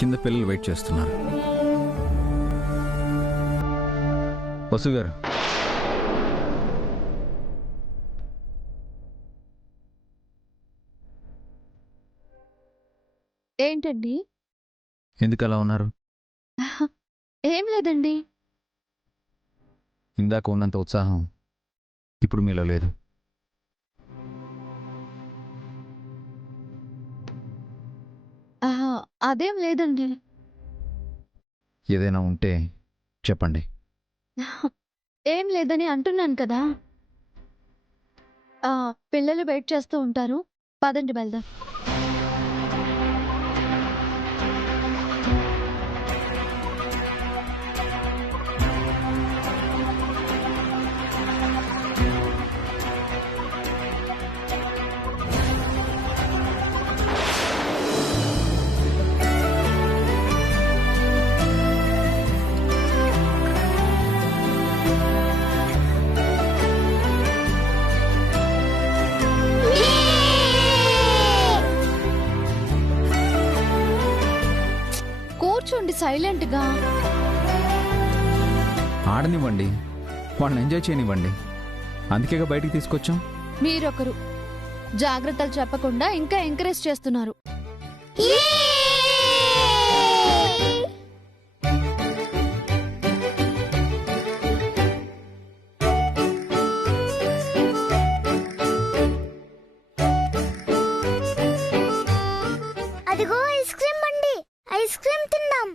కింద పిల్లలు వెయిట్ చేస్తున్నారు. వసు గారు, ఏంటండి? ఎందుకు అలా ఉన్నారు? ఏం లేదండి. ఇందాక ఉన్నంత ఉత్సాహం ఇప్పుడు మీలో లేదు. ఆహా! అదేం లేదండి. ఏదైనా ఉంటే చెప్పండి. ఏం లేదని అంటున్నాను కదా! పిల్లలు వెయిట్ చేస్తూ ఉంటారు. పదండి వెళ్దాం. కూర్చోండి సైలెంట్‌గా. ఆడనివ్వండి, వాళ్ళని ఎంజాయ్ చేయనివ్వండి. అందుకేగా బయటికి తీసుకొచ్చాం. మీరొకరు జాగ్రత్తలు చెప్పకుండా ఇంకా ఎంకరేజ్ చేస్తున్నారు. అదిగో ఐస్ క్రీమ్ బండి, ఐస్ క్రీమ్ తిందాం.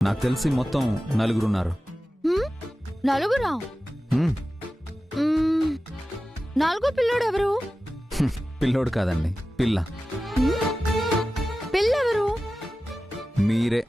నాకు తెలిసి మొత్తం నలుగురున్నారు. నలుగురా? హ్మ్, నాలుగో పిల్లోడు ఎవరు? పిల్లోడు కాదండి, పిల్ల. పిల్లెవరు? మీరే.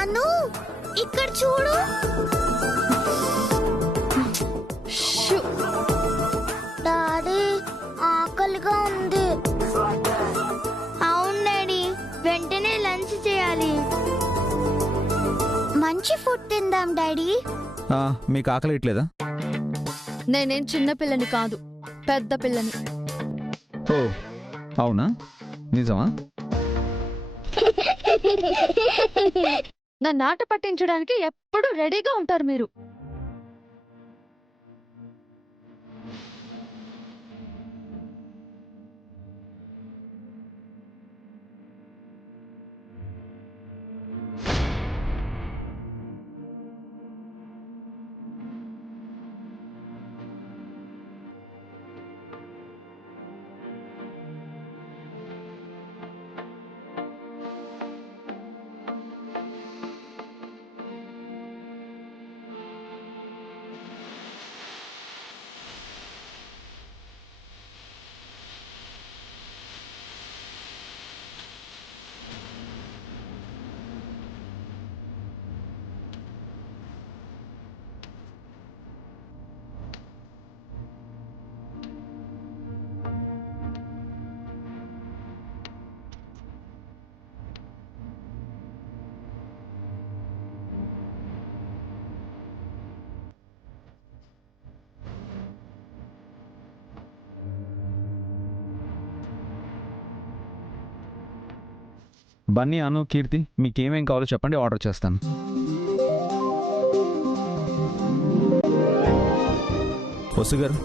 అను, ఇక్కడ చూడు. షూ. డాడీ, ఆకలిగా ఉంది. అవును డాడీ, వెంటనే లంచ్ చేయాలి. మంచి ఫుడ్ తిందాం డాడీ. మీకు ఆకలి ఇట్లేదా? నేనేం చిన్న పిల్లని కాదు, పెద్ద పిల్లని. ఓ అవునా, నిజమా? నన్ను ఆట పట్టించడానికి ఎప్పుడు రెడీగా ఉంటారు మీరు. బన్నీ, అను, కీర్తి మీకేమేం కావాలో చెప్పండి, ఆర్డర్ చేస్తాను. వసు గారు,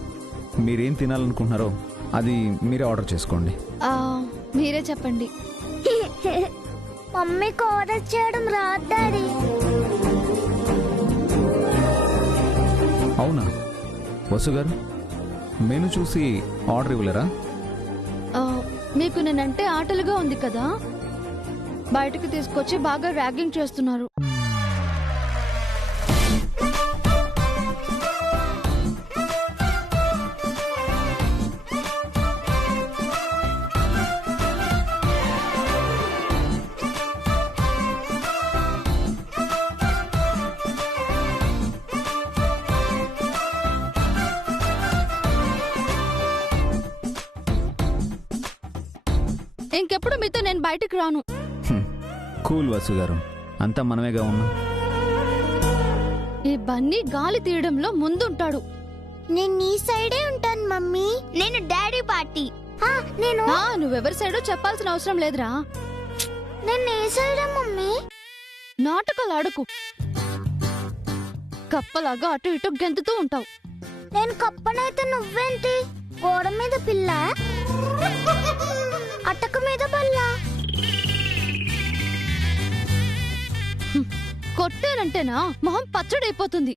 మీరేం తినాలనుకుంటున్నారో అది మీరే ఆర్డర్ చేసుకోండి. ఆ, మీరే చెప్పండి. మమ్మీకి ఆర్డర్ చేయడం రాదు డాడీ. అవునా వసు గారు, మెను చూసి ఆర్డర్ ఇవ్వలేరా? ఆ, మీకు నేనంటే ఆటలుగా ఉంది కదా, బయటకు తీసుకొచ్చి బాగా ర్యాగింగ్ చేస్తున్నారు. ఇంకెప్పుడు మీతో నేను బయటకు రాను. కూల్ వసు గారు, అంతా మనమేగా ఉన్నాం. ఈ బన్నీ గాలి తీయడంలో ముందుంటాడు. నేను నీ సైడే ఉంటాను మమ్మీ. నేను డాడీ పార్టీ. నేను నువ్వెవరి సైడో చెప్పాల్సిన అవసరం లేదురా. నేను ఏ సైడే మమ్మీ? నాటకాలు ఆడుకు. కప్పలాగా అటు ఇటు గెంతుతూ ఉంటావు. నేను కప్పనైతే నువ్వేంటి? గోడ మీద పిల్ల, అటక మీద బల్ల. కొట్టానంటేనా మొహం పచ్చడైపోతుంది.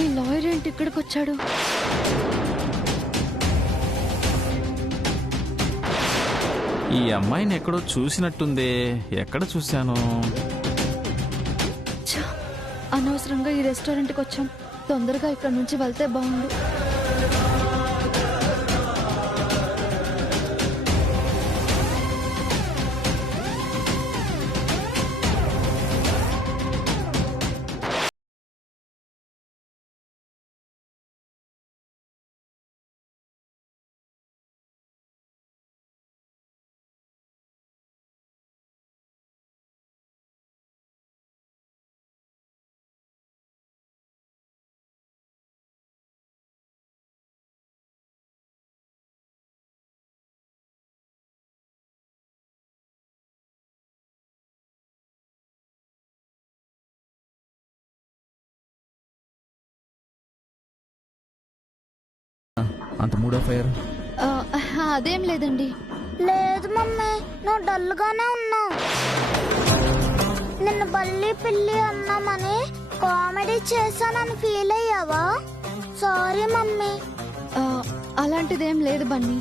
ఈ లాయర్ ఏంటి ఇక్కడికి వచ్చాడు? ఈ అమ్మాయిని ఎక్కడో చూసినట్టుందే. ఎక్కడ చూశాను? ఛ, అనవసరంగా ఈ రెస్టారెంట్కి వచ్చాం. తొందరగా ఇక్కడ నుంచి వెళ్తే బాగుండు. అంత మూడ్ ఆఫ్ అయ్యారు? అదేం లేదండి. లేదు మమ్మీ, నువ్వు డల్గానే ఉన్నావు. నిన్ను బల్లి పిల్లి అన్నామని కామెడీ చేశానని ఫీల్ అయ్యావా? Sorry mummy. అలాంటిదేం లేదు బన్నీ.